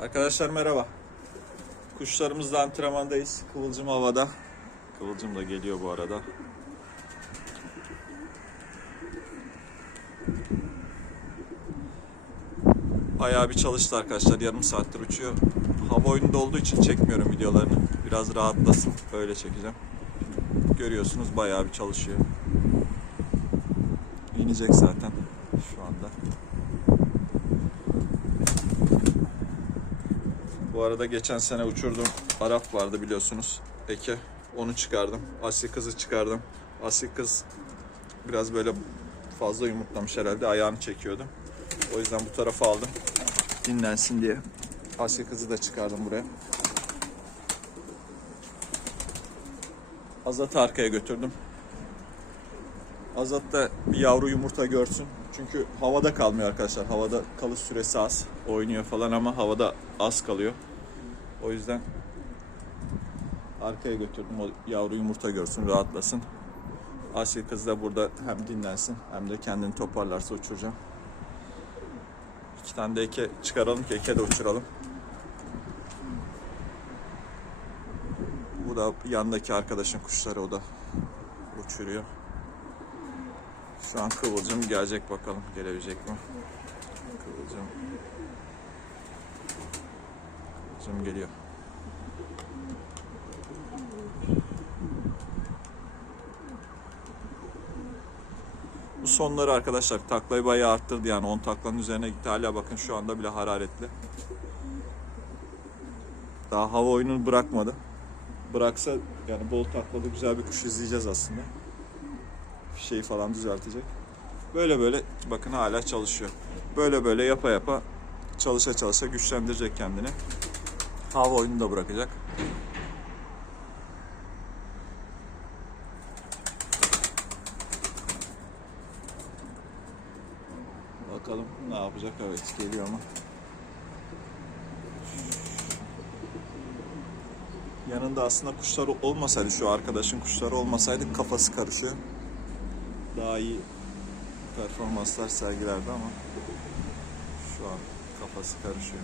Arkadaşlar merhaba. Kuşlarımızla antrenmandayız. Kıvılcım havada. Kıvılcım da geliyor bu arada. Bayağı bir çalıştı arkadaşlar. Yarım saattir uçuyor. Hava oyununda olduğu için çekmiyorum videolarını. Biraz rahatlasın. Öyle çekeceğim. Görüyorsunuz bayağı bir çalışıyor. İnecek zaten şu anda. Bu arada geçen sene uçurduğum Arap vardı biliyorsunuz. Eke. Onu çıkardım. Asil kızı çıkardım. Asil kız biraz böyle fazla yumurtlamış herhalde. Ayağını çekiyordu. O yüzden bu tarafa aldım. Dinlensin diye. Asil kızı da çıkardım buraya. Azat'ı arkaya götürdüm. Azat da bir yavru yumurta görsün. Çünkü havada kalmıyor arkadaşlar. Havada kalış süresi az. Oynuyor falan ama havada az kalıyor. O yüzden arkaya götürdüm. O yavru yumurta görsün, rahatlasın. Asil kız da burada hem dinlensin hem de kendini toparlarsa uçuracağım. İki tane de eke çıkaralım ki eke de uçuralım. Bu da yandaki arkadaşın kuşları o da uçuruyor. Şu an Kıvılcım gelecek bakalım gelebilecek mi? Kıvılcım. Kıvılcım geliyor. Bu sonları arkadaşlar taklayı bayağı arttırdı yani 10 taklanın üzerine gitti. Hala bakın şu anda bile hararetli. Daha hava oyununu bırakmadı. Bıraksa yani bol taklalı güzel bir kuş izleyeceğiz aslında şeyi falan düzeltecek. Böyle böyle bakın hala çalışıyor. Böyle böyle yapa yapa çalışa çalışa güçlendirecek kendini. Hava oyunu da bırakacak. Bakalım ne yapacak evet geliyor mu? Yanında aslında kuşlar olmasaydı şu arkadaşın kuşları olmasaydı kafası karışıyor daha iyi performanslar sergilerdi ama şu an kafası karışıyor.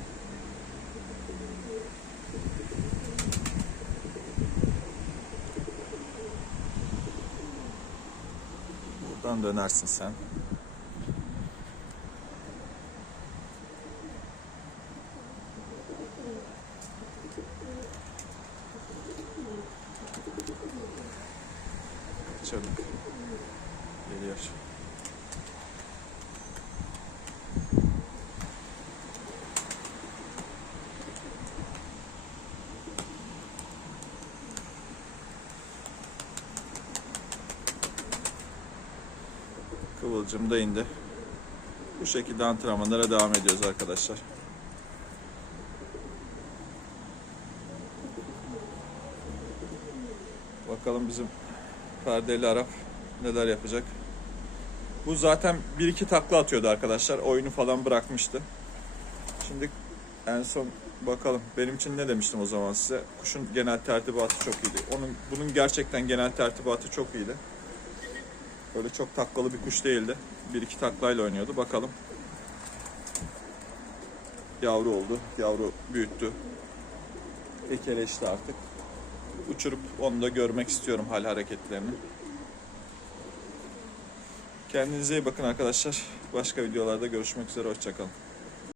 Buradan dönersin sen. Çabuk. Geliyor. Kıvılcım da indi. Bu şekilde antrenmanlara devam ediyoruz arkadaşlar. Bakalım bizim perdeli Arap neler yapacak. Bu zaten bir iki takla atıyordu arkadaşlar. Oyunu falan bırakmıştı. Şimdi en son bakalım. Benim için ne demiştim o zaman size? Kuşun genel tertibatı çok iyiydi. Onun bunun gerçekten genel tertibatı çok iyiydi. Böyle çok taklalı bir kuş değildi. Bir iki taklayla oynuyordu. Bakalım. Yavru oldu. Yavru büyüttü. Ekeleşti artık. Uçurup onu da görmek istiyorum hal hareketlerini. Kendinize iyi bakın arkadaşlar. Başka videolarda görüşmek üzere. Hoşçakalın.